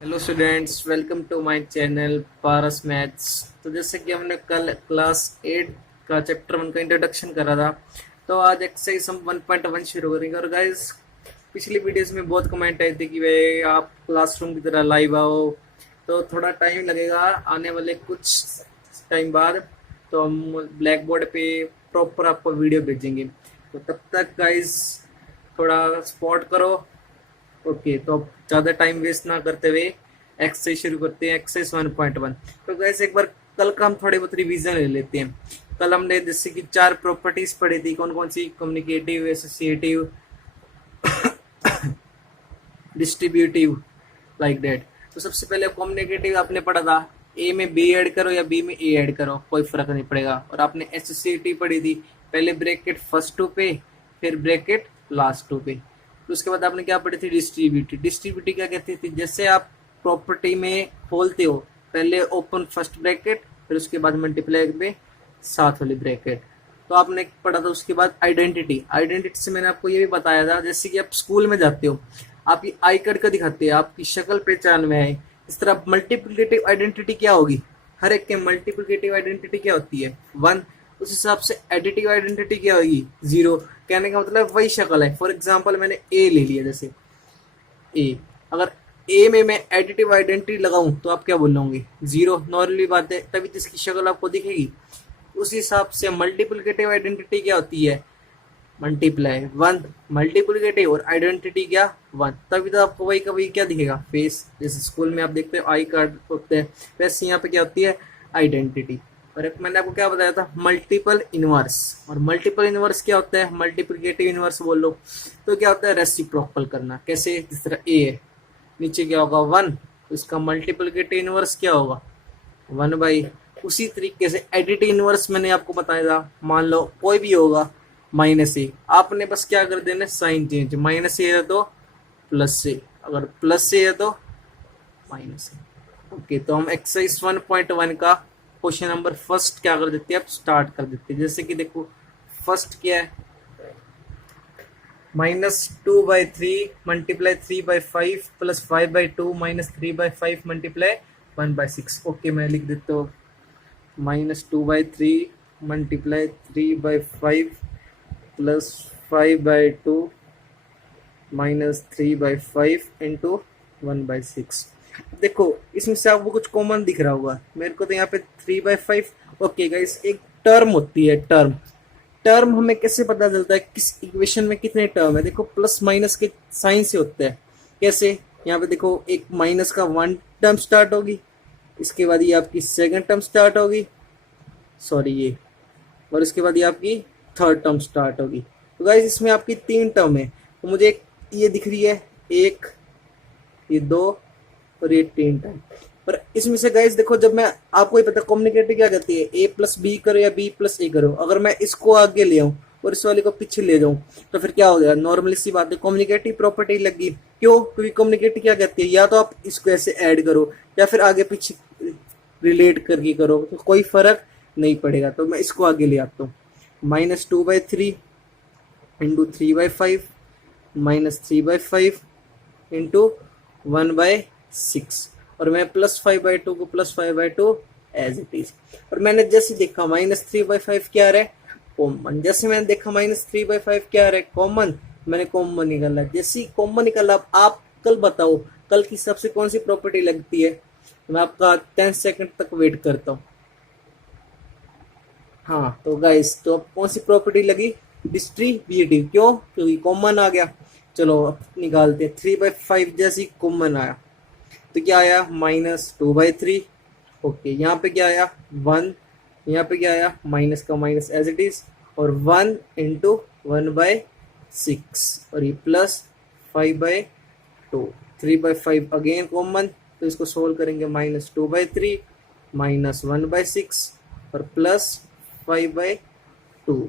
Hello students, welcome to my channel Paras maths. तो जैसे कि हमने कल क्लास 8 का चैप्टर 1 का इंट्रोडक्शन करा था, तो आज एक्सरसाइज हम 1.1 शुरू करेंगे। और गाइस, पिछली वीडियोस में बहुत कमेंट आए थे कि भाई आप क्लासरूम की तरह लाइव आओ, तो थोड़ा टाइम लगेगा आने वाले कुछ टाइम बाद। तो हम ब्लैक बोर्ड पे प्रॉपर आपको वीडियो भेजेंगे, तो तब तक गाइस थोड़ा सपोर्ट करो। ओके, तो अब ज़्यादा टाइम वेस्ट ना करते हुए एक्सरसाइज शुरू करते हैं। एक्सरसाइज 1.1। तो गैस एक बार कल का हम थोड़े बहुत रिवीजन ले लेते हैं। कल हमने जैसे कि 4 प्रॉपर्टीज पढ़ी थी। कौन कौन सी? Commutative, associative, distributive, like that. तो सबसे पहले कम्युनिकेटिव आपने पढ़ा था, ए में बी ऐड करो या बी में ए ऐड करो, कोई फर्क नहीं पड़ेगा। और आपने एसोसिएटिव पढ़ी थी, पहले ब्रैकेट फर्स्ट टू पे, फिर ब्रैकेट लास्ट टू पे। तो उसके बाद आपने क्या पढ़ी थी? डिस्ट्रीब्यूटिव। डिस्ट्रीब्यूटिव क्या कहती थी? जैसे आप प्रॉपर्टी में खोलते हो, पहले ओपन फर्स्ट ब्रैकेट, फिर उसके बाद मल्टीप्लाई पे साथ वाली ब्रैकेट। तो आपने पढ़ा था। उसके बाद आइडेंटिटी। आइडेंटिटी से मैंने आपको ये भी बताया था, जैसे कि आप स्कूल में जाते हो, आपकी आई कार्ड का दिखाते हैं, आपकी शक्ल पहचान में है। इस तरह मल्टीप्लिकेटिव आइडेंटिटी क्या होगी? हर एक के मल्टीप्लिकेटिव आइडेंटिटी क्या होती है? 1। उस हिसाब से एडिटिव आइडेंटिटी क्या होगी? 0। कहने का मतलब वही शक्ल है। फॉर एग्जाम्पल मैंने ए ले लिया, जैसे ए, अगर ए में मैं एडिटिव आइडेंटिटी लगाऊं तो आप क्या बोल लोगे? 0। नॉर्मली बात है, तभी तो इसकी शक्ल आपको दिखेगी। उस हिसाब से मल्टीप्लिकेटिव आइडेंटिटी क्या होती है? मल्टीप्लाई 1। मल्टीप्लिकेटिव और आइडेंटिटी क्या? 1। तभी तो आपको वही का वही क्या दिखेगा? फेस। जैसे स्कूल में आप देखते हो आई कार्ड होते हैं, वैसे यहाँ पे क्या होती है? आइडेंटिटी। और एक मैंने आपको क्या बताया था? Multiple inverse. और मल्टीपल इनवर्स क्या होता है? मल्टीप्लिकेटिव इनवर्स बोल लो तो क्या होता है? रेसिप्रोकल करना। कैसे? जिस तरह ए है, नीचे क्या होगा? 1, तो इसका मल्टीप्लिकेटिव इनवर्स क्या होगा? 1/। उसी तरीके से एडिटिव इनवर्स मैंने आपको बताया था। मान लो कोई भी होगा -a, आपने बस क्या कर देना? Sign change. -a है तो +a, अगर +a है तो -a। ओके, तो हम एक्सरसाइज 1.1 का क्वेश्चन नंबर फर्स्ट क्या कर देते हैं? अब स्टार्ट कर देते हैं। जैसे कि देखो, फर्स्ट क्या है? -2/3 मल्टीप्लाई 3/5 प्लस 5/2 -3/5 मल्टीप्लाई 1/6। ओके, मैं लिख देता हूँ -2/3 मल्टीप्लाई 3/5 प्लस 5/2 -3/5 इंटू 1/6। देखो, इसमें से आपको कुछ कॉमन दिख रहा होगा। मेरे को तो यहाँ पे 3/5। ओके गाइस, एक टर्म होती है, टर्म। टर्म हमें कैसे पता चलता है किस इक्वेशन में कितने टर्म है? देखो, प्लस माइनस के साइन से होता है। कैसे? यहाँ पे देखो, एक माइनस का 1 टर्म स्टार्ट होगी, इसके बाद ये आपकी सेकंड टर्म स्टार्ट होगी, सॉरी ये, और इसके बाद ये आपकी थर्ड टर्म स्टार्ट होगी। तो गाइस, इसमें आपकी 3 टर्म है। तो मुझे एक ये दिख रही है, एक, ये 2 और ये 3 टर्म। पर इसमें से गाइस देखो, जब मैं आपको ही पता कम्युनिकेटिव क्या कहती है? a+b करो या b+a करो। अगर मैं इसको आगे ले आऊं और इस वाले को पीछे ले जाऊं, तो फिर क्या हो गया? नॉर्मली सी बात है, कम्युनिकेटिव प्रॉपर्टी लगी। क्यों? क्योंकि कम्युनिकेटिव क्या कहती है? या तो आप इसको ऐसे ऐड करो या फिर आगे पीछे रिलेट करके करो, तो कोई फर्क नहीं पड़ेगा। तो मैं इसको आगे ले आता हूँ। -2/3 इंटू 3/5 -3/5 इंटू 1/6। और मैं +5/2 को +5/2 एज इट इज। और मैंने जैसे देखा -3/5 क्या रहा है? कॉमन। जैसे मैंने देखा -3/5 क्या रहा है? कॉमन। मैंने कॉमन निकाला। जैसे ही कॉमन निकाला, आप कल बताओ, कल की सबसे कौन सी प्रॉपर्टी लगती है? मैं आपका 10 सेकंड तक वेट करता हूँ। हाँ, तो गाइस, तो अब कौन सी प्रॉपर्टी लगी? डिस्ट्रीब्यूटिव। क्यों? क्योंकि कॉमन आ गया। चलो अब निकालते हैं। 3/5 जैसी कॉमन आया तो क्या आया? -2/3। ओके, यहाँ पे क्या आया? 1। यहाँ पे क्या आया? माइनस का माइनस एज इट इज, और 1 इंटू 1/6, और ये प्लस 5/2। 3/5 अगेन कॉमन, तो इसको सोल्व करेंगे। -2/3 -1/6 और प्लस 5/2।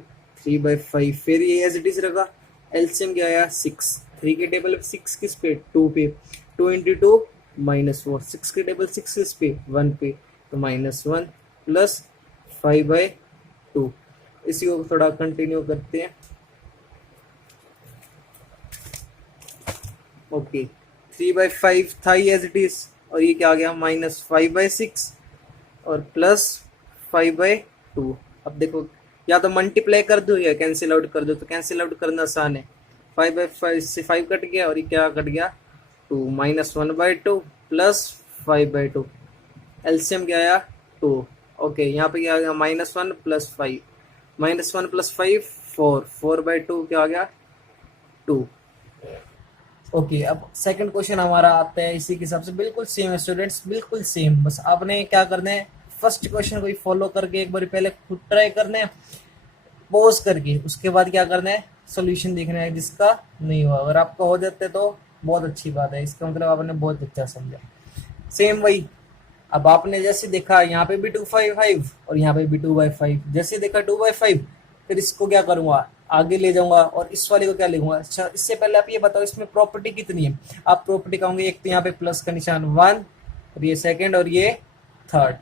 3/5 फिर ये एज इट इज रखा। एलसीएम क्या आया? 6। 3 के टेबल 6 किस पे? 2 पे। 2 इंटू 2 -4। 6 के टेबल 6 किस पे? 1 पे। तो -1 प्लस 5/2। इसी को थोड़ा कंटिन्यू करते हैं। ओके, 3/5 था एज इट इज, और ये क्या आ गया -5/6 और +5/2। अब देखो या तो मल्टीप्लाई कर दो या कैंसिल आउट कर दो, तो कैंसिल आउट करना आसान है। 5/5 से 5 कट गया और ये क्या कट गया 2, -1/2 +5/2, एलसीएम क्या आया 2। ओके यहाँ पे क्या आ गया -1 + 5, -1 + 5 4, 4/2 क्या आ गया 2। ओके अब सेकंड क्वेश्चन हमारा आता है इसी के हिसाब से, बिल्कुल सेम है स्टूडेंट्स, बिल्कुल सेम। बस आपने क्या करना है, फर्स्ट क्वेश्चन को ही फॉलो करके एक बार पहले खुद ट्राई करना है पॉज करके, उसके बाद क्या करना है सॉल्यूशन देखना है जिसका नहीं हुआ। अगर आपका हो जाता है तो बहुत अच्छी बात है, इसका मतलब आपने बहुत अच्छा समझा। सेम वही, अब आपने जैसे देखा यहाँ पे भी 2/5 और यहाँ पे भी 2/5, जैसे देखा 2/5, फिर इसको क्या करूंगा आगे ले जाऊंगा और इस वाले को क्या लिखूंगा। अच्छा इससे पहले आप ये बताओ इसमें प्रॉपर्टी कितनी है। आप प्रॉपर्टी कहोगे एक तो यहाँ पे प्लस का निशान 1 और ये सेकंड और ये थर्ड,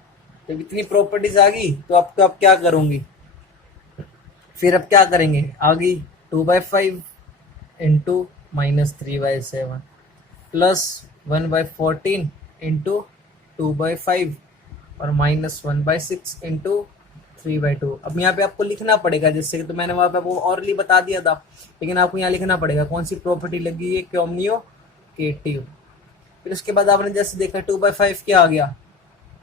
जब इतनी प्रॉपर्टीज आ गई तो आपको आप क्या करूंगी, फिर अब क्या करेंगे आगे 2/5 इंटू -3/7 प्लस 1/14 इंटू 2/5 और -1/6 इंटू 3/2। अब यहाँ पे आपको लिखना पड़ेगा, जैसे कि तो मैंने वहां पे आपको ऑरली बता दिया था, लेकिन आपको यहाँ लिखना पड़ेगा कौन सी प्रॉपर्टी लगी है, कम्युनिकेटिव। फिर उसके बाद आपने जैसे देखा 2/5 क्या आ गया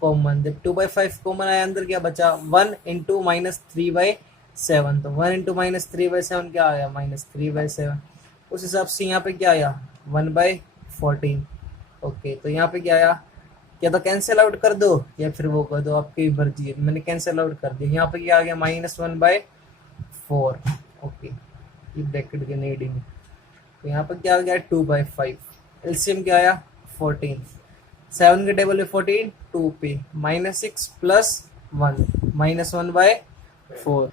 कॉमन, जब 2/5 कॉमन आया अंदर क्या बचा 1 इंटू -3/7, तो 1 इंटू -3/7 क्या आया -3/7। उस हिसाब से यहाँ पे क्या आया 1/14। ओके तो यहाँ पे क्या आया, या तो कैंसिल आउट कर दो या फिर वो कर दो, आपकी मर्जी है। मैंने कैंसिल आउट कर दिया, यहाँ पे क्या आ गया -1/4। ओके ये ब्रैकेट के नहीं देंगे, तो यहाँ पर क्या आ गया 2/5। एलसीएम क्या आया 14, 7 के टेबल में 14 2 पे -6 + 1 -1/4।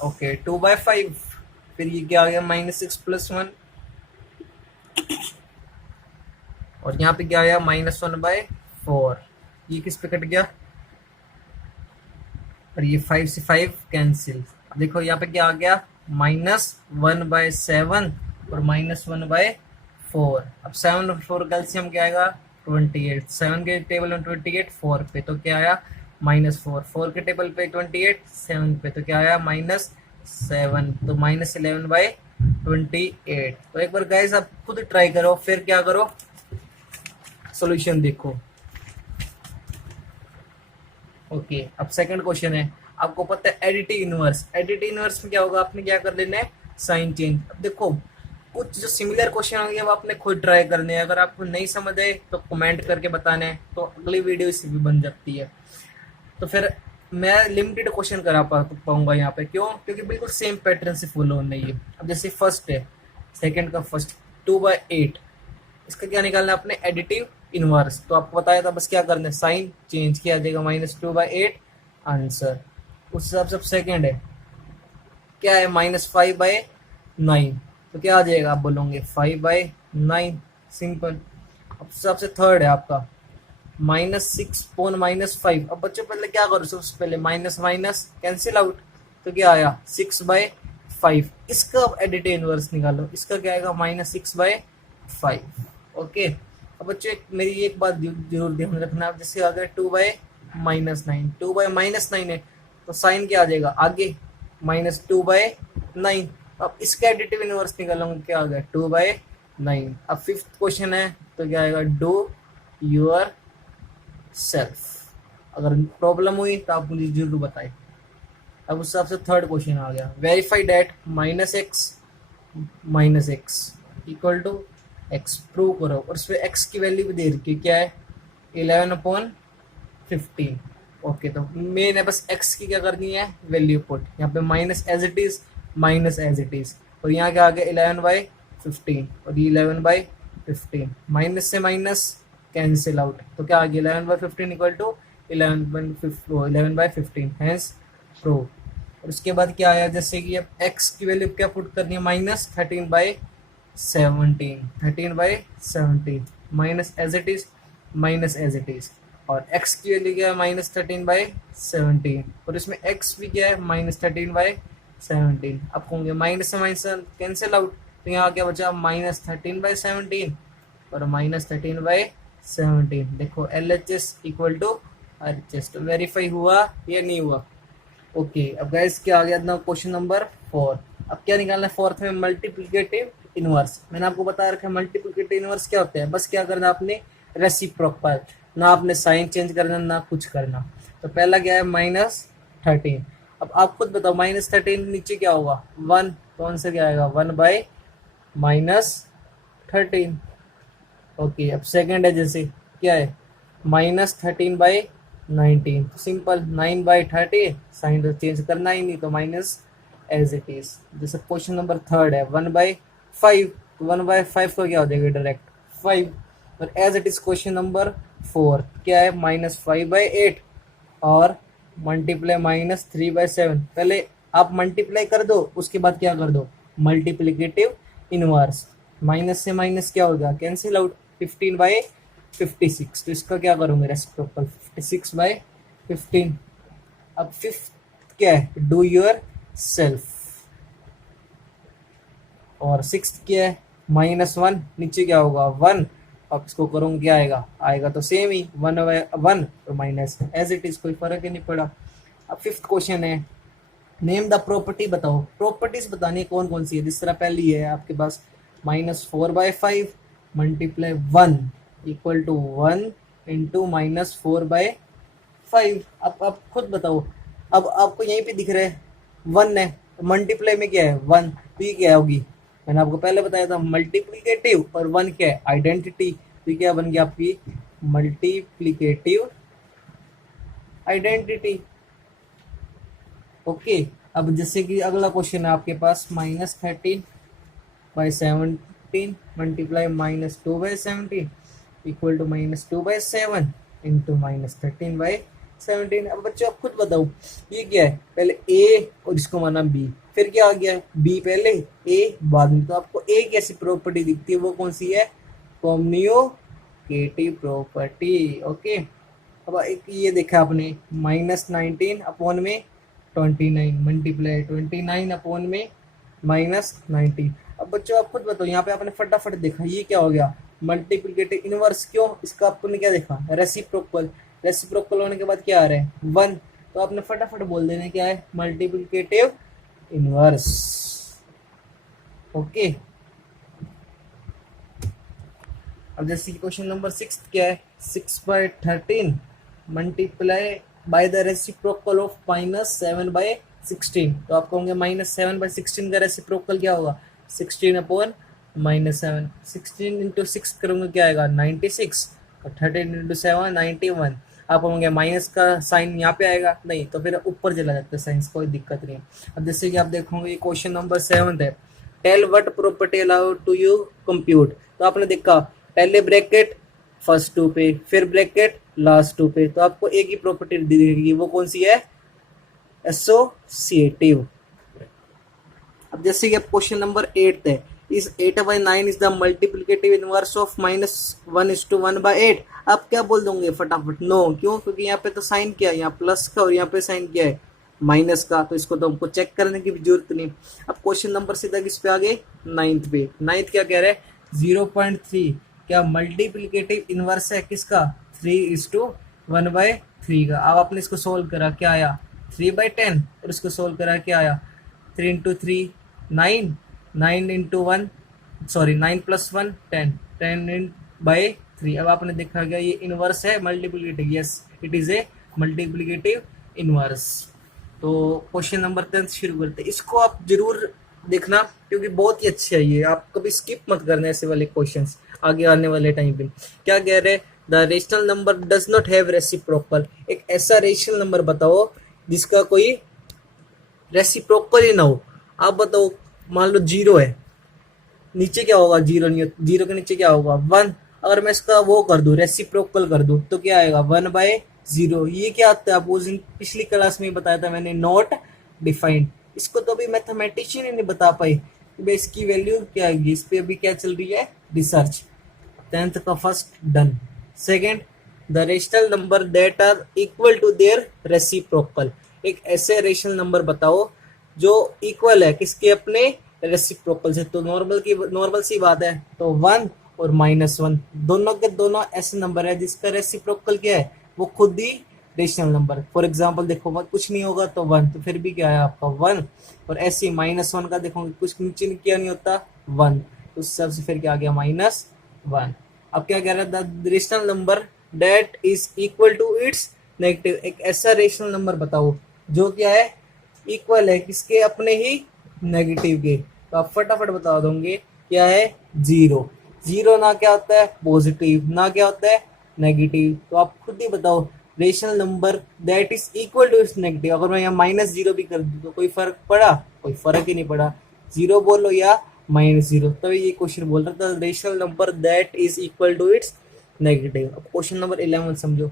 ओके 2/5, फिर ये क्या आ गया -6 + 1 और यहाँ पे क्या आया -1/4। ये किस पे कट गया और ये 5 से 5 कैंसिल। देखो यहाँ पे क्या आ गया -1/7 और -1/4। अब 7 और 4 कैल्शियम क्या आएगा 28, 7 के टेबल में 28 4 पे तो क्या आया -4, 4 के टेबल पे 28 7 पे तो क्या आया -7, तो -11/28। तो एक बार गाइस आप खुद ट्राई करो, फिर क्या करो सॉल्यूशन देखो। ओके अब सेकंड क्वेश्चन है, आपको पता है एडिटिव इनवर्स, एडिटिव इनवर्स में क्या होगा, आपने क्या कर लेना है साइन चेंज। अब देखो कुछ जो सिमिलर क्वेश्चन होंगे वो आपने खुद ट्राई करने हैं, अगर आपको नहीं समझ आए तो कमेंट करके बताना है, तो अगली वीडियो इससे भी बन सकती है। तो फिर मैं लिमिटेड क्वेश्चन करा पाऊंगा यहाँ पे, क्यों, क्योंकि बिल्कुल सेम पैटर्न से फॉलो होना है ये। अब जैसे फर्स्ट है, सेकंड का फर्स्ट 2/8, इसका क्या निकालना है अपने एडिटिव इनवर्स, तो आपको बताया था बस क्या करना है साइन चेंज किया जाएगा -2/8 आंसर। उस हिसाब से सेकंड है क्या है -5/9, तो क्या आ जाएगा आप बोलोगे 5/9 सिंपल। अब हिसाब से थर्ड है आपका -6/-5। अब बच्चों पहले क्या करो, सबसे पहले माइनस माइनस कैंसिल आउट, तो क्या आया 6/5। इसका अब एडिटिव इनवर्स निकालो, इसका क्या आएगा -6/5। ओके अब बच्चों मेरी एक बात जरूर ध्यान रखना, जैसे अगर 2/-9, 2/-9 है तो साइन क्या आ जाएगा आगे -2/9। अब इसका एडिटिव इनवर्स निकालूंगा, क्या आ गया 2/9। अब फिफ्थ क्वेश्चन है तो क्या आएगा डू योर सेल्फ। अगर प्रॉब्लम हुई तो आप मुझे जरूर बताएं। अब उस हिसाब से थर्ड क्वेश्चन आ गया, verify that -x equal to x, prove करो। और उसमें x की वैल्यू भी दे रखी है, क्या है 11/15। ओके तो मेन है बस x की क्या करनी है वैल्यू पुट, यहाँ पे माइनस एज इट इज, और यहाँ क्या आ गया 11/15 और ये 11/15, माइनस से माइनस कैंसिल आउट, तो क्या आ गया 11/15 इक्वल टू 11/15 हैंस प्रूव। और उसके बाद क्या आया, जैसे कि अब x की वैल्यू क्या पुट करनी है -13/17 माइनस एज इट इज, और x की वैल्यू क्या है -13/17 और इसमें x भी क्या है -13/17। अब होंगे माइनस से माइनस कैंसिल आउट, तो यहाँ क्या बचा -13/17 और -13/17। 17। देखो LHS इक्वल टू RHS, तो वेरीफाई हुआ या नहीं हुआ? ओके, अब गाइस क्या आ गया ना, क्वेश्चन नंबर 4। अब क्या निकालना है फोर्थ में? Multiplicative inverse. मैंने आपको बता रखा है मल्टीप्लिकेटिव इनवर्स क्या होता है, बस क्या करना आपने, रेसिप्रोकल, ना आपने साइन चेंज करना ना कुछ करना। तो पहला क्या है, -13। अब आप खुद बताओ -13 नीचे क्या होगा, 1, तो आंसर क्या आएगा, 1/-13। ओके, अब सेकंड है, जैसे क्या है, -13/19, तो सिंपल 9/30, साइन तो चेंज करना ही नहीं, तो माइनस एज इट इज। जैसे क्वेश्चन नंबर थर्ड है 1/5, तो 1/5 को क्या हो जाएगा, डायरेक्ट 5। और as it is question number 4 क्या है, -5/8 और मल्टीप्लाई -3/7। पहले आप मल्टीप्लाई कर दो, उसके बाद क्या कर दो, मल्टीप्लिकेटिव इनवर्स। माइनस से माइनस क्या हो गया, कैंसिल आउट, 15/56। तो इसका क्या करूंगे, रेसिप्रोकल 56/15। अब फिफ्थ क्या है, डू योर सेल्फ। और सिक्स क्या है, -1, नीचे क्या होगा 1। अब इसको करूंगा क्या आएगा, आएगा तो सेम ही 1/1, तो माइनस एज इट इज, कोई फर्क ही नहीं पड़ा। अब फिफ्थ क्वेश्चन है, नेम द प्रॉपर्टी, बताओ प्रॉपर्टीज बतानी है कौन कौन सी है। जिस तरह पहली है आपके पास -4/5 मल्टीप्लाई 1 इक्वल टू 1 इंटू -4/5। अब आप खुद बताओ, अब आपको यहीं पे दिख रहा है 1 है, मल्टीप्लाई में क्या है 1, तो ये क्या होगी, मैंने आपको पहले बताया था मल्टीप्लिकेटिव, और 1 क्या है, आइडेंटिटी, तो ये क्या बन गया आपकी मल्टीप्लिकेटिव आइडेंटिटी। ओके, अब जैसे कि अगला क्वेश्चन है आपके पास -13/17 मल्टीप्लाई -2/17 इक्वल टू -2/7 इंटू -13/17। अब बच्चों आप खुद बताओ ये क्या है, पहले ए और इसको माना बी, फिर क्या आ गया, बी पहले ए बाद में, तो आपको ए कैसी प्रॉपर्टी दिखती है, वो कौन सी है, कम्युनिकेटिव प्रॉपर्टी। ओके, अब एक ये देखा आपने -19 अपॉन में 29 मल्टीप्लाई 29 अपॉन में -19। अब बच्चों आप खुद बताओ, यहाँ पे आपने फटाफट देखा ये क्या हो गया, मल्टीप्लिकेटिव इनवर्स। क्यों, इसका आपने क्या देखा, रेसिप्रोकल। रेसिप्रोकल होने के बाद क्या आ रहा है 1, तो आपने फटाफट बोल देना क्या है, मल्टीप्लिकेटिव इनवर्स। ओके, अब जैसे क्वेश्चन नंबर 6 क्या है, 6/13 multiply by the reciprocal of -7/16। तो आप कहोगे -7/16 का रेसिप्रोकल क्या होगा, 16/-7। 16 इंटू 6 करूंगा क्या आएगा 96, और 13 इंटू 7 91। आप कहोगे माइनस का साइन यहाँ पे आएगा, नहीं तो फिर ऊपर चला जाता है साइंस, कोई दिक्कत नहीं। अब जैसे कि आप देखोगे क्वेश्चन नंबर 7 है, tell what property allow to you compute. तो आपने देखा पहले ब्रैकेट फर्स्ट टू पे, फिर ब्रैकेट लास्ट टू पे, तो आपको एक ही प्रॉपर्टी दिखेगी, वो कौन सी है, एसोसिएटिव। अब जैसे कि अब क्वेश्चन नंबर 8 है, इस 8/9 is the multiplicative inverse of -1:1/8। आप क्या बोल दोगे फटाफट, नो। क्यों, क्योंकि यहाँ पे तो साइन क्या है, यहाँ प्लस का, और यहाँ पे साइन क्या है, माइनस का, तो इसको तो हमको चेक करने की भी जरूरत नहीं। अब क्वेश्चन नंबर सीधा किस पे आ गए, 9th पे। 9th क्या कह रहे हैं, 0.3 क्या मल्टीप्लिकेटिव इनवर्स है किसका, 3:1/3 का। अब आपने इसको सोल्व करा, क्या आया 3/10, और इसको सोल्व करा क्या आया 3 इंटू 3 9, 9 इंटू 1 सॉरी 9 + 1 10, 10/3। अब आपने देखा गया ये इनवर्स है multiplicative, yes it is a multiplicative inverse. तो क्वेश्चन नंबर 10 शुरू करते हैं, इसको आप जरूर देखना क्योंकि बहुत ही अच्छे है ये, आप कभी स्किप मत करना ऐसे वाले क्वेश्चंस आगे आने वाले टाइम पे। क्या कह रहे हैं, the rational number does not have reciprocal. एक ऐसा रेशनल नंबर बताओ जिसका कोई रेसिप्रोकल ही ना हो। आप बताओ, मान लो 0 है, नीचे क्या होगा, 0 नहीं, 0 के नीचे क्या होगा 1। अगर मैं इसका वो कर दूं, रेसिप्रोकल कर दूं, तो क्या आएगा 1/0। ये क्या आता है, आप उस दिन पिछली क्लास में बताया था मैंने, नॉट डिफाइंड। इसको तो अभी मैथमेटिशियन ही नहीं बता पाए कि भाई इसकी वैल्यू क्या आएगी। इस पे अभी क्या चल रही है, रिसर्च। 10th का first done. Second, the rational number that are equal to their reciprocal. एक ऐसे रेशनल नंबर बताओ जो इक्वल है किसके, अपने रेसिप्रोकल से। तो नॉर्मल सी बात है, तो 1 और -1, दोनों के दोनों ऐसे नंबर है जिसका रेसिप्रोकल क्या है, वो खुद ही रेशनल नंबर। फॉर एग्जाम्पल देखो, कुछ नहीं होगा तो 1, तो फिर भी क्या है आपका 1, और ऐसे ही -1 का देखोगे कुछ नीचे क्या नहीं होता 1, तो उस हिसाब से फिर क्या आ गया -1। अब क्या कह रहा है, the rational number that is equal to its negative, एक ऐसा रेशनल नंबर बताओ जो क्या है इक्वल है किसके, अपने ही नेगेटिव के। तो आप फटाफट बता दोगे क्या है, जीरो। जीरो ना क्या होता है पॉजिटिव, ना क्या होता है नेगेटिव, तो आप खुद ही बताओ rational number that is equal to its negative. अगर मैं यहाँ -0 भी कर दूं तो कोई फर्क पड़ा, कोई फर्क ही नहीं पड़ा, जीरो बोलो या -0। तो ये क्वेश्चन बोल रहा था rational number that is equal to its negative. अब क्वेश्चन नंबर 11 समझो,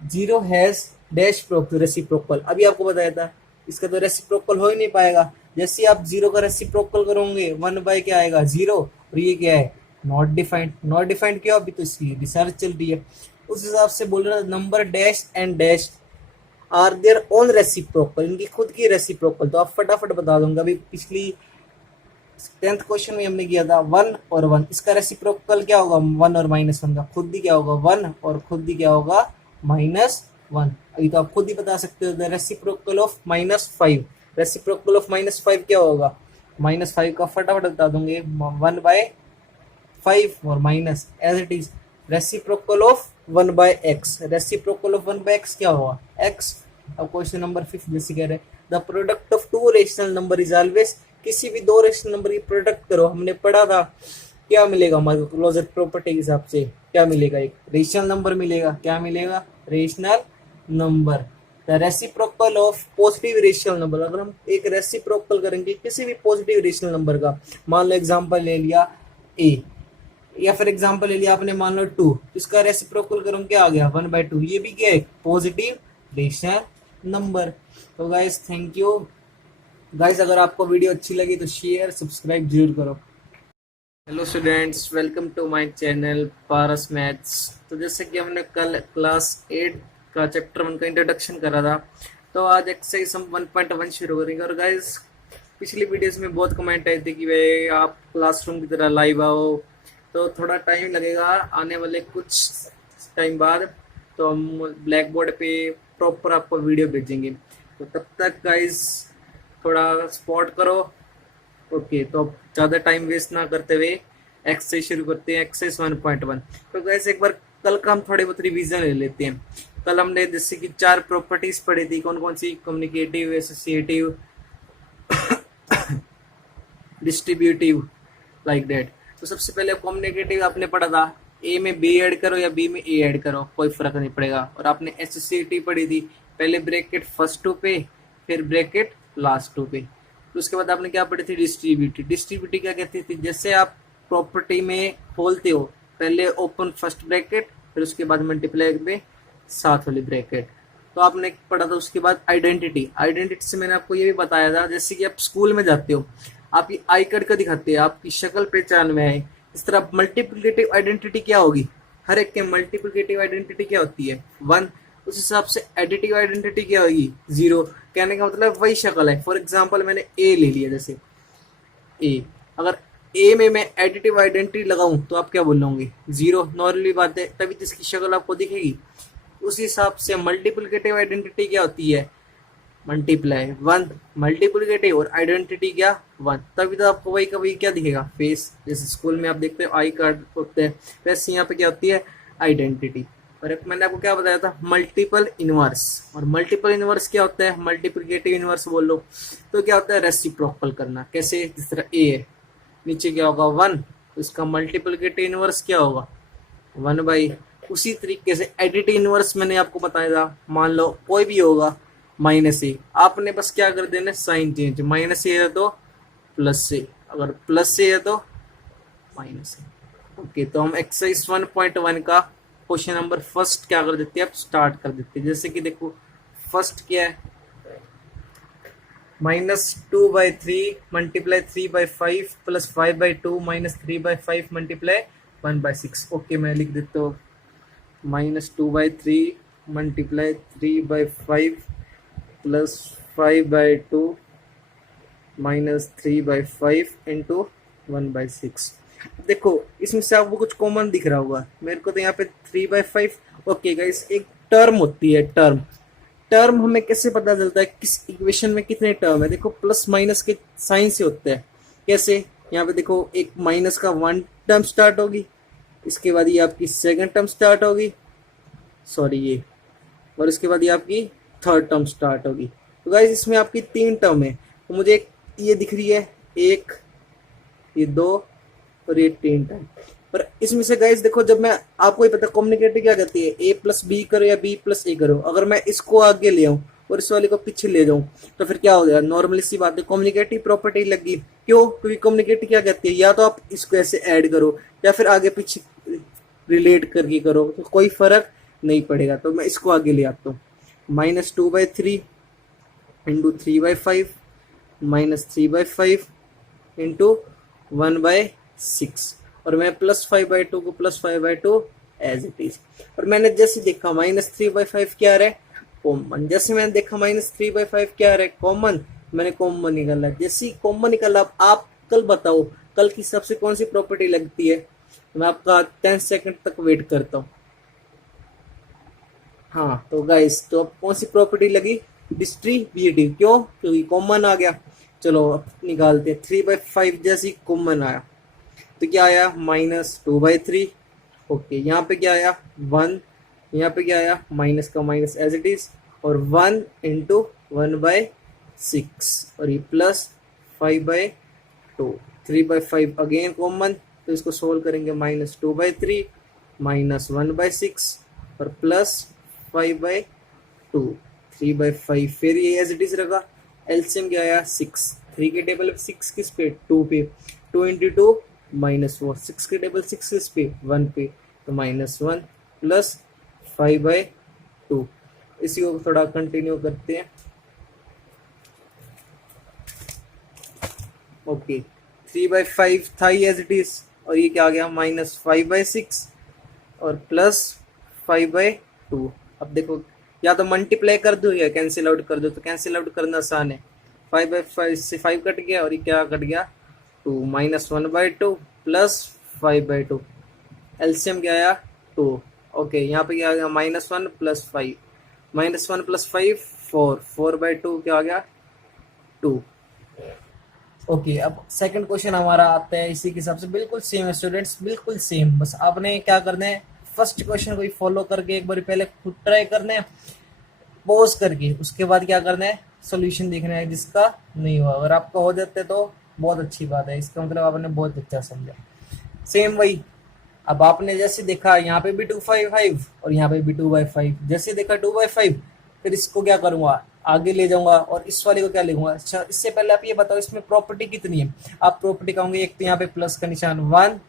जीरो हैज डैश रेसिप्रोकल। अभी आपको बताया था इसका तो रेसिप्रोकल हो ही नहीं पाएगा, जैसे आप जीरो का रेसिप्रोकल करोगे 1 क्या आएगा 0, और ये क्या है नॉट डिफाइंड। नॉट डिफाइंड क्यों, अभी तो इसकी रिसर्च चल रही है। उस हिसाब से बोल रहा number dash and dash are their own reciprocal, इनकी खुद की रेसिप्रोकल। तो आप फटाफट बता दूंगा, अभी पिछली 10th क्वेश्चन में हमने किया था 1 और 1, इसका रेसिप्रोकल क्या होगा 1 और -1 का, खुद ही क्या होगा 1 और खुद ही क्या होगा -1। अभी तो आप खुद ही बता सकते हो, the reciprocal of -5, reciprocal of -5 क्या होगा, -5 का फटाफट बता दूंगे 1/5 और minus as it is reciprocal of 1/x, reciprocal of 1/x क्या होगा x। अब क्वेश्चन नंबर 5 जैसे कह रहे हैं, the product of two rational number is always, किसी भी दो रेशनल नंबर की प्रोडक्ट करो, हमने पढ़ा था क्या मिलेगा हमारे क्लोजर प्रॉपर्टी के हिसाब से, क्या मिलेगा एक रेशनल नंबर मिलेगा, क्या मिलेगा rational number. The reciprocal of positive rational number, अगर हम एक रेसिप्रोकल करेंगे किसी भी पॉजिटिव रेशनल नंबर का, मान लो एग्जांपल ले लिया a, या फिर एग्जांपल ले लिया आपने मान लो 2, इसका रेसिप्रोकल करूं क्या आ गया 1/2, ये भी क्या है पॉजिटिव रेशनल नंबर। तो गाइस थैंक यू गाइस, अगर आपको वीडियो अच्छी लगी तो शेयर सब्सक्राइब जरूर करो। Hello students, welcome to my channel Paras maths. तो जैसे कि हमने कल क्लास 8 का चैप्टर 1 का इंट्रोडक्शन करा था, तो आज एक्सरसाइज हम 1.1 शुरू करेंगे। और गाइस पिछली वीडियोस में बहुत कमेंट आए थे कि भाई आप क्लासरूम की तरह लाइव आओ, तो थोड़ा टाइम लगेगा आने वाले कुछ टाइम बाद, तो हम ब्लैक बोर्ड पे प्रॉपर आपको वीडियो भेजेंगे। तो तब तक गाइस थोड़ा सपोर्ट करो। ओके, तो अब ज़्यादा टाइम वेस्ट ना करते हुए एक्सरसाइज शुरू करते हैं, एक्सरसाइज 1.1। तो गाइस एक बार कल का हम थोड़े बहुत रिवीजन ले लेते हैं। कल हमने जैसे कि 4 प्रॉपर्टीज पढ़ी थी, कौन कौन सी, commutative, associative, distributive, like that. तो सबसे पहले कम्युनिकेटिव आपने पढ़ा था, ए में बी ऐड करो या बी में ए ऐड करो कोई फर्क नहीं पड़ेगा। और आपने एसोसिएटिव पढ़ी थी, पहले ब्रैकेट फर्स्ट टू पे फिर ब्रैकेट लास्ट टू पे। तो उसके बाद आपने क्या पढ़ी थी डिस्ट्रीब्यूटिव। डिस्ट्रीब्यूटिव क्या कहती थी, जैसे आप प्रॉपर्टी में खोलते हो पहले ओपन फर्स्ट ब्रैकेट फिर उसके बाद मल्टीप्लाई में साथ वाली ब्रैकेट। तो आपने पढ़ा था उसके बाद आइडेंटिटी। आइडेंटिटी से मैंने आपको ये भी बताया था, जैसे कि आप स्कूल में जाते हो आपकी आई कार्ड का दिखाते हैं, आपकी शक्ल पहचान में है, इस तरह मल्टीप्लिकेटिव आइडेंटिटी क्या होगी, हर एक के मल्टीप्लिकेटिव आइडेंटिटी क्या होती है 1, उस हिसाब से एडिटिव आइडेंटिटी क्या होगी 0। कहने का मतलब वही शक्ल है। फॉर एग्जांपल मैंने ए ले लिया, जैसे ए, अगर ए में मैं एडिटिव आइडेंटिटी लगाऊं तो आप क्या बोल लोगे 0, नॉर्मली बात है, तभी तो इसकी शक्ल आपको दिखेगी। उस हिसाब से मल्टीप्लिकेटिव आइडेंटिटी क्या होती है मल्टीप्लाई 1, मल्टीप्लिकेटिव और आइडेंटिटी क्या 1, तभी तो आपको वही का वही क्या दिखेगा फेस। जैसे स्कूल में आप देखते हो आई कार्ड होते हैं, वैसे यहाँ पे क्या होती है आइडेंटिटी। और एक मैंने आपको क्या बताया था मल्टीपल इनवर्स, और मल्टीपल इनवर्स क्या होता है मल्टीप्लिकेटिव इनवर्स बोल लो, तो क्या होता है रेसिप्रोकल करना। कैसे, जिस तरह ए है नीचे क्या होगा 1, तो इसका मल्टीप्लिकेटिव इनवर्स क्या होगा 1/। उसी तरीके से एडिटिव इनवर्स मैंने आपको बताया था, मान लो कोई भी होगा -a, आपने बस क्या कर देना साइन चेंज, -a है तो +a, अगर +a है तो -a। ओके, तो हम एक्सरसाइज 1.1 का क्वेश्चन नंबर फर्स्ट क्या कर देते हैं, अब स्टार्ट कर देते हैं। जैसे कि देखो फर्स्ट क्या है -2/3 मल्टीप्लाई 3/5 + 5/2 -3/5 मल्टीप्लाई 1/6। ओके, मैं लिख देता हूँ -2/3 मल्टीप्लाई 3/5 + 5/2 -3/5 × 1/6। देखो इसमें से आपको कुछ कॉमन दिख रहा होगा, मेरे को तो यहाँ पे 3/5। ओके गाइस, एक टर्म होती है, टर्म। टर्म हमें कैसे पता चलता है किस इक्वेशन में कितने टर्म है? देखो प्लस माइनस के साइन से होते हैं। कैसे? यहाँ पे देखो एक माइनस का 1 टर्म स्टार्ट होगी, इसके बाद ये आपकी सेकंड टर्म स्टार्ट होगी, सॉरी ये, और इसके बाद ये आपकी थर्ड टर्म स्टार्ट होगी। तो गाइस इसमें आपकी 3 टर्म है, तो मुझे एक ये दिख रही है, एक, ये 2 और ये 3 टर्म। पर इसमें से गाइस देखो, जब मैं, आपको ही पता कॉम्युनिकेटर क्या कहती है, ए प्लस बी करो या बी प्लस ए करो। अगर मैं इसको आगे ले आऊं और इस वाले को पीछे ले जाऊं तो फिर क्या हो गया? नॉर्मली सी बात है, कम्युनिकेटिव प्रॉपर्टी लगी। क्यों? क्योंकि कम्युनिकेटिव क्या कहती है, या तो आप इसको ऐसे ऐड करो या फिर आगे पीछे रिलेट करके करो, तो कोई फर्क नहीं पड़ेगा। तो मैं इसको आगे ले आता हूँ, -2/3 इंटू 3/5 -3/5 इंटू 1/6, और मैं +5/2 को +5/2 एज इट इज। और मैंने जैसे देखा -3/5 क्या रहा है? कॉमन। जैसे मैंने देखा -3/5 क्या रहा है? कॉमन। मैंने कॉमन निकाला। जैसे ही कॉमन निकाला, आप कल बताओ कल की सबसे कौन सी प्रॉपर्टी लगती है? मैं आपका 10 सेकंड तक वेट करता हूँ। हाँ तो गाइस, तो अब कौन सी प्रॉपर्टी लगी? डिस्ट्रीब्यूटिव। क्यों? क्योंकि कॉमन आ गया। चलो अब निकालते हैं। 3/5 जैसी कॉमन आया तो क्या आया? -2/3। ओके, यहाँ पे क्या आया? 1। यहाँ पे क्या आया? माइनस का माइनस एज इट इज, और 1 इंटू 1/6, और ये +5/2। 3/5 अगेन कॉमन, तो इसको सोल्व करेंगे। -2/3 -1/6 और +5/2। 3/5 फिर ये एज इट इज रखा। एलसीएम क्या आया? 6। 3 के टेबल 6 किस पे? 2 पे। 2 इंटू 2 -4। 6 के टेबल 6 किस पे? 1 पे, तो -1 प्लस 5/2। इसी को थोड़ा कंटिन्यू करते हैं। ओके, 3/5 था एज इट इज, और ये क्या आ गया? -5/6 और +5/2। अब देखो, या तो मल्टीप्लाई कर दो या कैंसिल आउट कर दो। तो कैंसिल आउट करना आसान है। 5/5 से 5 कट गया, और ये क्या कट गया? 2। -1/2 प्लस 5/2। एलसीएम क्या आया? 2। ओके, यहाँ पे क्या आ गया? -1 प्लस 5, -1 प्लस 5 4। 4/2 क्या आ गया? 2। ओके, अब सेकंड क्वेश्चन हमारा आता है इसी के हिसाब से, बिल्कुल सेम है स्टूडेंट्स, बिल्कुल सेम। बस आपने क्या करना है, फर्स्ट क्वेश्चन को ही फॉलो करके एक बार पहले खुद ट्राई करना है, पॉज करके। उसके बाद क्या करना है? सॉल्यूशन देखना है जिसका नहीं हुआ। अगर आपका हो जाता है तो बहुत अच्छी बात है, इसका मतलब आपने बहुत अच्छा समझा। सेम वही, अब आपने जैसे देखा यहाँ पे भी 2/5 और यहाँ पे भी 2/5। जैसे देखा 2/5, फिर इसको क्या करूंगा? आगे ले जाऊंगा, और इस वाले को क्या लिखूंगा? अच्छा, इससे पहले आप ये बताओ इसमें प्रॉपर्टी कितनी है? आप प्रॉपर्टी कहोगे, एक तो यहाँ पे प्लस का निशान 1,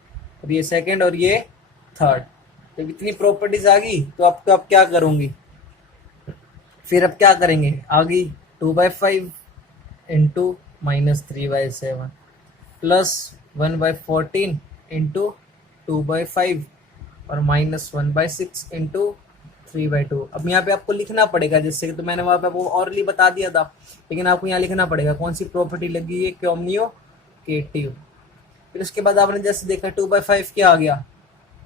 और ये सेकंड, और ये थर्ड। तो इतनी प्रॉपर्टीज आ गई, तो आपको आप क्या करूंगी? फिर अब क्या करेंगे आगे? 2/5 इंटू -3/7 प्लस 1/14 इंटू 2/5 और -1/6 इंटू 3/2। अब यहाँ पे आपको लिखना पड़ेगा, जैसे कि तो मैंने वहाँ पे आपको ऑरली बता दिया था, लेकिन आपको यहाँ लिखना पड़ेगा कौन सी प्रॉपर्टी लगी है, कम्युनिकेटिव। फिर उसके बाद आपने जैसे देखा 2/5 क्या आ गया?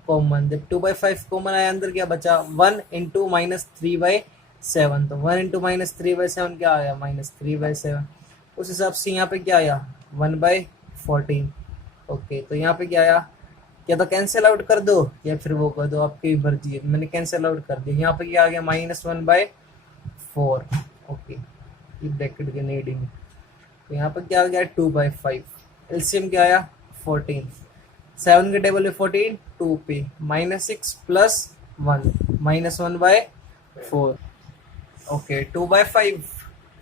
कॉमन। जब 2/5 कॉमन आया, अंदर क्या बचा? 1 इंटू -3/7। तो 1 इंटू -3/7 क्या आया? -3/7। उस हिसाब से यहाँ पे क्या आया? 1/14। ओके, तो यहाँ पे क्या आया? या तो कैंसिल आउट कर दो या फिर वो कर दो, आपकी मर्जी है। मैंने कैंसिल आउट कर दिया। यहाँ पे क्या आ गया? -1/4। ओके, ये ब्रैकेट के नहीं देंगे। तो यहाँ पे क्या आ गया? 2/5। एलसीएम क्या आया? 14। 7 के टेबल में 14, 2 पे, -6 प्लस 1 -1/4। ओके, 2/5।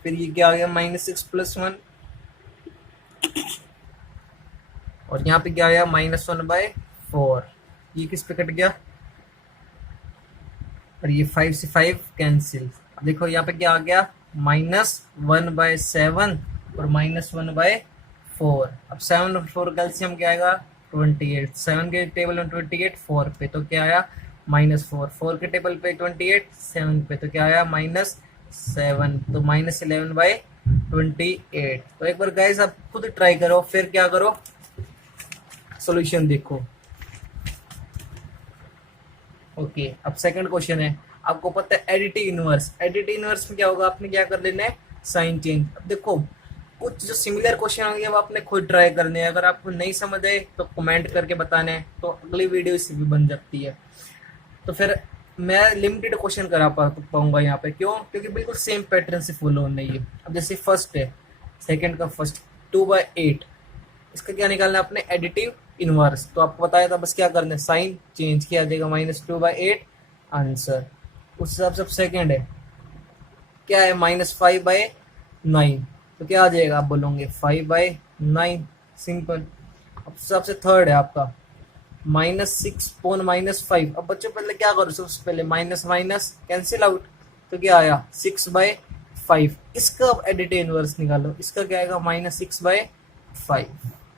फिर ये क्या आ गया? -6 प्लस 1, और यहाँ पे क्या आया? -1/4। ये किस पे कट गया? और ये 5 से 5 कैंसिल। देखो यहाँ पे क्या आ गया? -1/7 और -1/4। अब 7 और 4 कैल्शियम क्या आएगा? 28। 7 के टेबल में 28, 4 पे, तो क्या आया? -4। 4 के टेबल पे 28, 7 पे, तो क्या आया? -7। तो -11/28। तो एक बार गाइस आप खुद ट्राई करो, फिर क्या करो? सॉल्यूशन देखो। ओके, अब सेकंड क्वेश्चन है, आपको पता है एडिटिव इनवर्स, एडिटिव इनवर्स में क्या होगा, आपने क्या कर लेना है, साइन चेंज। अब देखो कुछ जो सिमिलर क्वेश्चन होंगे वो आपने खुद ट्राई करने हैं, अगर आपको नहीं समझ आए तो कमेंट करके बताना है, तो अगली वीडियो इससे भी बन सकती है। तो फिर मैं लिमिटेड क्वेश्चन करा पाऊंगा यहाँ पे, क्यों, क्योंकि बिल्कुल सेम पैटर्न से फॉलो होना है ये। अब जैसे फर्स्ट है, सेकंड का फर्स्ट 2/8, इसका क्या निकालना है आपने, एडिटिव इनवर्स। तो आपको बताया था, बस क्या करना है, साइन चेंज किया जाएगा, -2/8 आंसर। उस हिसाब से सेकंड है, क्या है, -5/9, तो क्या आ जाएगा, आप बोलोगे 5/9, सिंपल। अब हिसाब से थर्ड है आपका -6/-5। अब बच्चों पहले क्या करो, सबसे पहले माइनस माइनस कैंसिल आउट, तो क्या आया 6/5। इसका अब एडिटिव इनवर्स निकालो, इसका क्या आएगा, -6/5।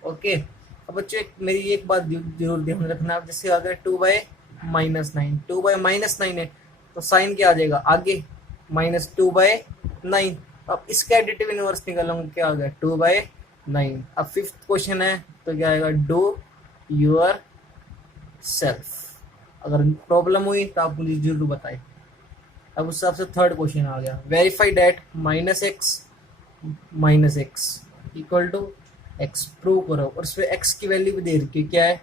ओके, अब बच्चों मेरी एक बात जरूर ध्यान रखना, जैसे अगर 2/-9, 2/-9 है तो साइन क्या आ जाएगा आगे, -2/9। अब इसका एडिटिव इनवर्स निकालूंगा, क्या आ गया 2/9। अब फिफ्थ क्वेश्चन है, तो क्या आएगा, डू योर सेल्फ। अगर प्रॉब्लम हुई तो आप मुझे जरूर बताएं। अब उस हिसाब से थर्ड क्वेश्चन आ गया, verify that -x equal to x, prove करो। और उसमें x की वैल्यू भी दे रखी है, क्या है,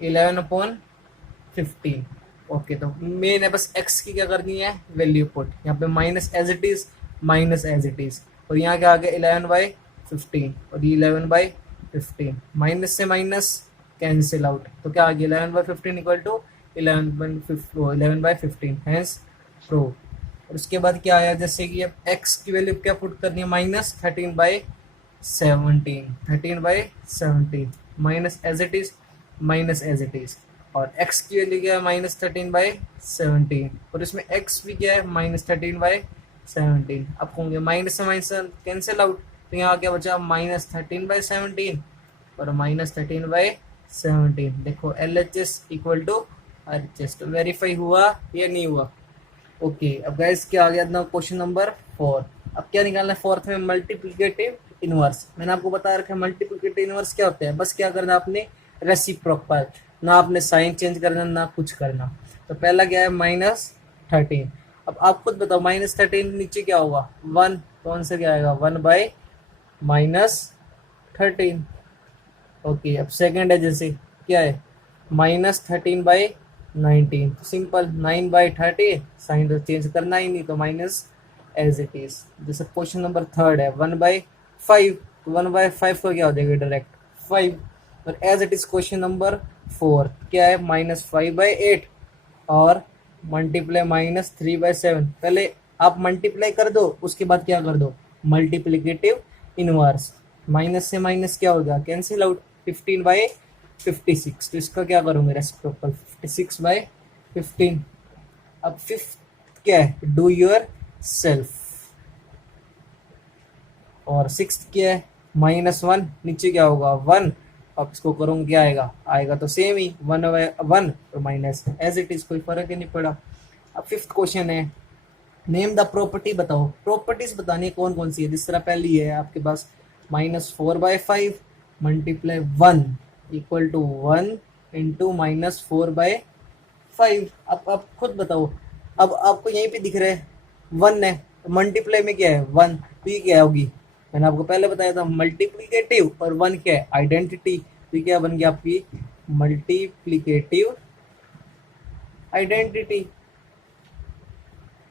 11/15। ओके, तो मेन है बस x की क्या करनी है, वैल्यू पुट, यहाँ पे minus as it is, minus as it is, और यहाँ क्या आ गया 11/15, और ये 11/15, माइनस से माइनस कैंसिल आउट, तो क्या आ गया 11/15 इक्वल टू 11/15, हैंस प्रूव। और उसके बाद क्या आया, जैसे कि अब x की वैल्यू क्या पुट करनी है, -13/17, minus as it is, minus as it is, और x की वैल्यू क्या है, -13/17, और इसमें x भी क्या है, -13/17। अब होंगे माइनस से माइनस कैंसिल आउट, तो यहाँ क्या बचा, -13/17 और -13/17। देखो LHS इक्वल टू RHS, तो वेरीफाई हुआ या नहीं हुआ। ओके, अब गाइस क्या आ गया ना, क्वेश्चन नंबर 4। अब क्या निकालना है, फोर्थ में मल्टीप्लिकेटिव इनवर्स। मैंने आपको बता रखा है मल्टीप्लिकेटिव इनवर्स क्या होता है, बस क्या करना आपने, रेसिप्रोकल, ना आपने साइन चेंज करना ना कुछ करना। तो पहला क्या है, -13। अब आप खुद बताओ, -13 नीचे क्या होगा, 1, तो आंसर क्या आएगा, 1/-13। ओके, अब सेकंड है, जैसे क्या है, -13/19, तो सिंपल 9/30, साइन तो चेंज करना ही नहीं, तो माइनस एज इट इज। जैसे क्वेश्चन नंबर थर्ड है 1/5, तो 1/5 को क्या हो जाएगा, डायरेक्ट 5। और as it is question number 4 क्या है, -5/8 और मल्टीप्लाई -3/7। पहले आप मल्टीप्लाई कर दो, उसके बाद क्या कर दो, मल्टीप्लिकेटिव इनवर्स। माइनस से माइनस क्या होगा, कैंसिल आउट, 15/56, तो इसका क्या करूंगे, रेसिप्रोकल 56/15। अब फिफ्थ क्या है, डू योर सेल्फ, और सिक्स क्या है, -1, नीचे क्या होगा 1। अब इसको करूंगा, क्या आएगा, आएगा तो सेम ही 1/1 और माइनस एज इट इज, कोई फर्क ही नहीं पड़ा। अब फिफ्थ क्वेश्चन है, नेम द प्रॉपर्टी, बताओ प्रॉपर्टीज बतानी है कौन कौन सी है। जिस तरह पहली है आपके पास, -4/5 मल्टीप्लाई 1 इक्वल टू 1 इंटू -4/5। अब आप खुद बताओ, अब आपको यहीं पे दिख रहा है 1 है, तो मल्टीप्लाई में क्या है 1, तो ये क्या होगी, मैंने आपको पहले बताया था मल्टीप्लिकेटिव, और 1 क्या है, आइडेंटिटी, तो ये क्या बन गया आपकी मल्टीप्लिकेटिव आइडेंटिटी।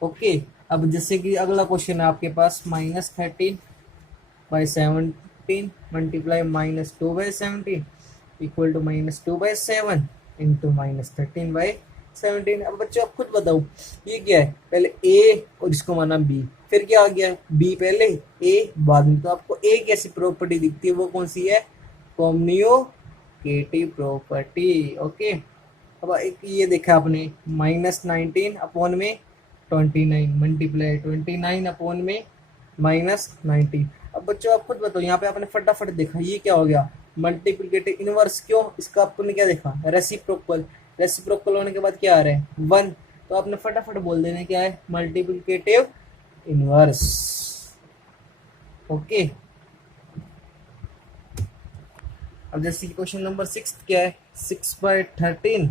ओके, अब जैसे कि अगला क्वेश्चन है आपके पास, -13/17 मल्टीप्लाई -2/17 इक्वल टू -2/7 इंटू -13/17। अब बच्चों आप खुद बताओ, ये क्या है, पहले ए और इसको माना बी, फिर क्या आ गया, बी पहले ए बाद में, तो आपको ए कैसी प्रॉपर्टी दिखती है, वो कौन सी है, कम्युनिकेटिव प्रॉपर्टी। ओके, अब एक ये देखा आपने, -19 में 29 मल्टीप्लाई 29 में -19। अब बच्चों आप खुद बताओ, यहाँ पे आपने फटाफट देखा, ये क्या हो गया, मल्टीप्लिकेटिव इनवर्स, क्यों, इसका आपने क्या देखा, रेसिप्रोकल, रेसिप्रोकल होने के बाद क्या आ रहा है 1, तो आपने फटाफट बोल देना क्या है, मल्टीप्लिकेटिव इनवर्स। ओके, अब जैसे कि क्वेश्चन नंबर 6 क्या है, 6/13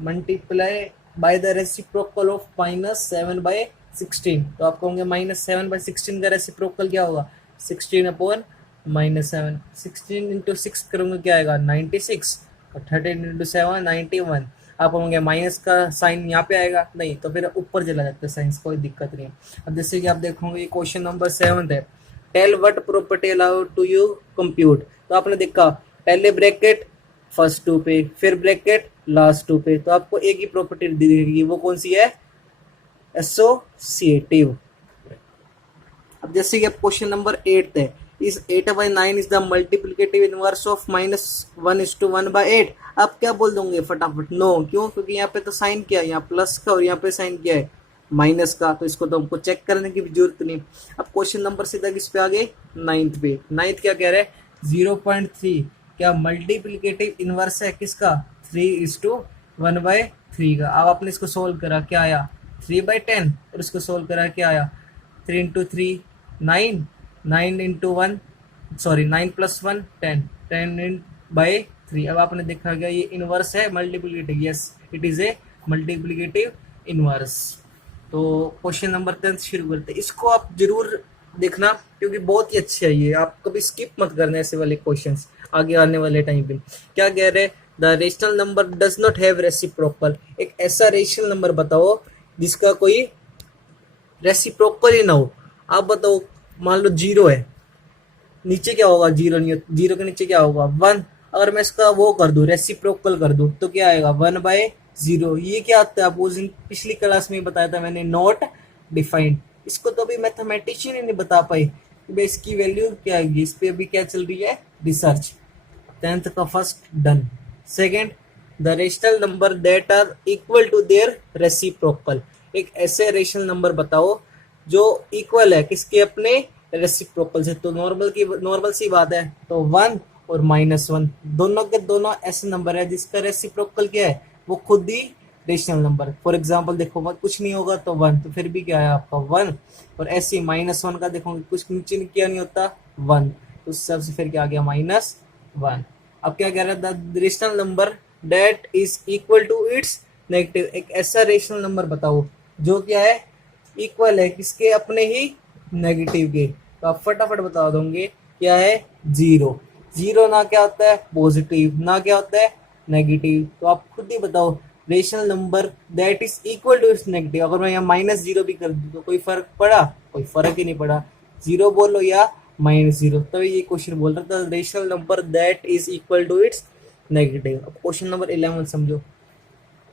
multiply by the reciprocal of -7/16। तो आप कहोगे -7/16 का रेसिप्रोकल क्या होगा, 16/-7। 16 इंटू 6 करूँगा क्या आएगा 96, और 13 इंटू 7 91। आप कहोगे माइनस का साइन यहाँ पे आएगा, नहीं तो फिर ऊपर चला जाता है साइंस, कोई दिक्कत नहीं है। अब जैसे कि आप देखोगे क्वेश्चन नंबर 7 है, tell what property allowed to you compute. तो आपने देखा पहले ब्रैकेट फर्स्ट टू पे, फिर ब्रैकेट लास्ट टू पे, तो आपको एक ही प्रॉपर्टी दिखेगी, वो कौन सी है, एसोसिएटिव। अब जैसे कि अब क्वेश्चन नंबर 8 है, इस 8/9 is the multiplicative inverse of -1:1/8। आप क्या बोल दोगे फटाफट, नो। क्यों, क्योंकि यहाँ पे तो साइन क्या है, यहाँ प्लस का, और यहाँ पे साइन क्या है माइनस का, तो इसको तो हमको चेक करने की भी जरूरत नहीं। अब क्वेश्चन नंबर सीधा किस पे आ गए, 9th पे। 9th क्या कह रहे हैं, 0.3 क्या मल्टीप्लिकेटिव इनवर्स है किसका, 3:1/3 का। अब आपने इसको सोल्व करा, क्या आया 3/10, और इसको सोल्व करा क्या आया 3 इंटू 3 9, 9 इंटू 1 सॉरी 9 + 1 10, 10/3। अब आपने देखा गया ये इनवर्स है multiplicative, yes it is a multiplicative inverse. तो क्वेश्चन नंबर 10 शुरू करते हैं, इसको आप जरूर देखना क्योंकि बहुत ही अच्छे है ये, आप कभी स्किप मत करना ऐसे वाले क्वेश्चंस आगे आने वाले टाइम पे। क्या कह रहे हैं, the rational number does not have reciprocal. एक ऐसा रेशनल नंबर बताओ जिसका कोई रेसिप्रोकल ही ना हो। आप बताओ, मान लो 0 है, नीचे क्या होगा, 0 नहीं, 0 के नीचे क्या होगा 1। अगर मैं इसका वो कर दूं, रेसिप्रोकल कर दूं, तो क्या आएगा 1/0। ये क्या आता है, आप उस दिन पिछली क्लास में बताया था मैंने, नॉट डिफाइंड। इसको तो अभी मैथमेटिशियन ही नहीं बता पाई कि भाई इसकी वैल्यू क्या आएगी। इस पे अभी क्या चल रही है, रिसर्च। 10th का first done. Second, the rational number that are equal to their reciprocal. एक ऐसे रेशनल नंबर बताओ जो इक्वल है किसके, अपने रेसिप्रोकल से। तो नॉर्मल सी बात है, तो 1 और -1 दोनों के दोनों ऐसे नंबर है जिसका रेसिप्रोकल क्या है, वो खुद ही रेशनल नंबर। फॉर एग्जांपल देखो, कुछ नहीं होगा तो 1, तो फिर भी क्या है आपका 1। और ऐसे ही -1 का देखोगे, कुछ नीचे क्या नहीं होता 1, तो उस हिसाब से फिर क्या आ गया -1। अब क्या कह रहा है, the rational number that is equal to its negative. एक ऐसा रेशनल नंबर बताओ जो क्या है, इक्वल है किसके, अपने ही नेगेटिव के। तो आप फटाफट बता दोगे क्या है, 0। 0 ना क्या होता है, पॉजिटिव, ना क्या होता है नेगेटिव। तो आप खुद ही बताओ, rational number that is equal to its negative. अगर मैं यहाँ -0 भी कर दूं तो कोई फर्क पड़ा, कोई फर्क ही नहीं पड़ा, 0 बोलो या -0। तो ये क्वेश्चन बोल रहा था rational number that is equal to its negative. अब क्वेश्चन नंबर 11 समझो,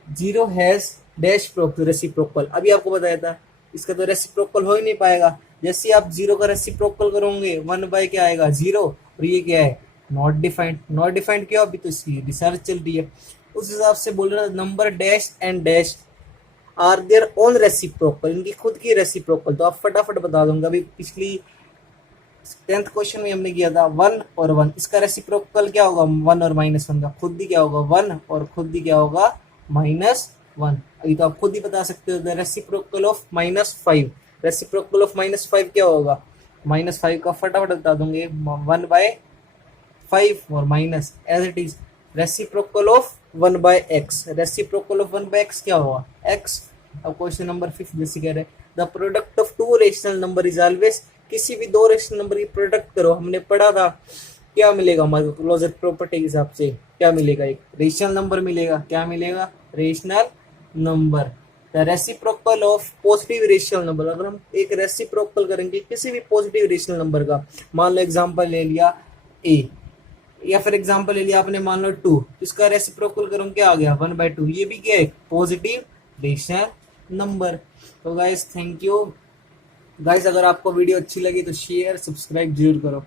0 हैज डैश रेसिप्रोकल। अभी आपको बताया था इसका तो रेसिप्रोकल हो ही नहीं पाएगा। जैसे आप 0 का रेसिप्रोकल करोगे 1 क्या आएगा 0, और ये क्या है नॉट डिफाइंड। नॉट डिफाइंड क्यों, अभी तो इसकी रिसर्च चल रही है। उस हिसाब से बोल रहा है number dash and dash are their own reciprocal, इनकी खुद की रेसिप्रोकल। तो आप फटाफट बता दूंगा, अभी पिछली 10th क्वेश्चन में हमने किया था 1 और 1, इसका रेसिप्रोकल क्या होगा 1 और -1 का, खुद ही क्या होगा 1 और खुद ही क्या होगा -1। अभी तो आप खुद ही बता सकते हो, the reciprocal of -5। Reciprocal of -5 क्या होगा, -5 का फटाफट बता दूंगे 1/5 और minus as it is. Reciprocal of 1/x, reciprocal of 1/x क्या होगा x। अब क्वेश्चन नंबर 5 जैसे कह रहे हैं, the product of two rational number is always. किसी भी दो रेशनल नंबर की प्रोडक्ट करो, हमने पढ़ा था क्या मिलेगा हमारे क्लोजर प्रॉपर्टी के हिसाब से, क्या मिलेगा एक रेशनल नंबर मिलेगा। क्या मिलेगा, rational number. The reciprocal of positive rational number. अगर हम एक रेसिप्रोकल करेंगे किसी भी पॉजिटिव रेशनल नंबर का, मान लो एग्जांपल ले लिया a, या फिर एग्जांपल ले लिया आपने मान लो 2, इसका रेसिप्रोकल करूँ क्या आ गया 1/2। ये भी क्या है पॉजिटिव रेशनल नंबर। तो गाइस थैंक यू गाइस, अगर आपको वीडियो अच्छी लगी तो शेयर सब्सक्राइब जरूर करो।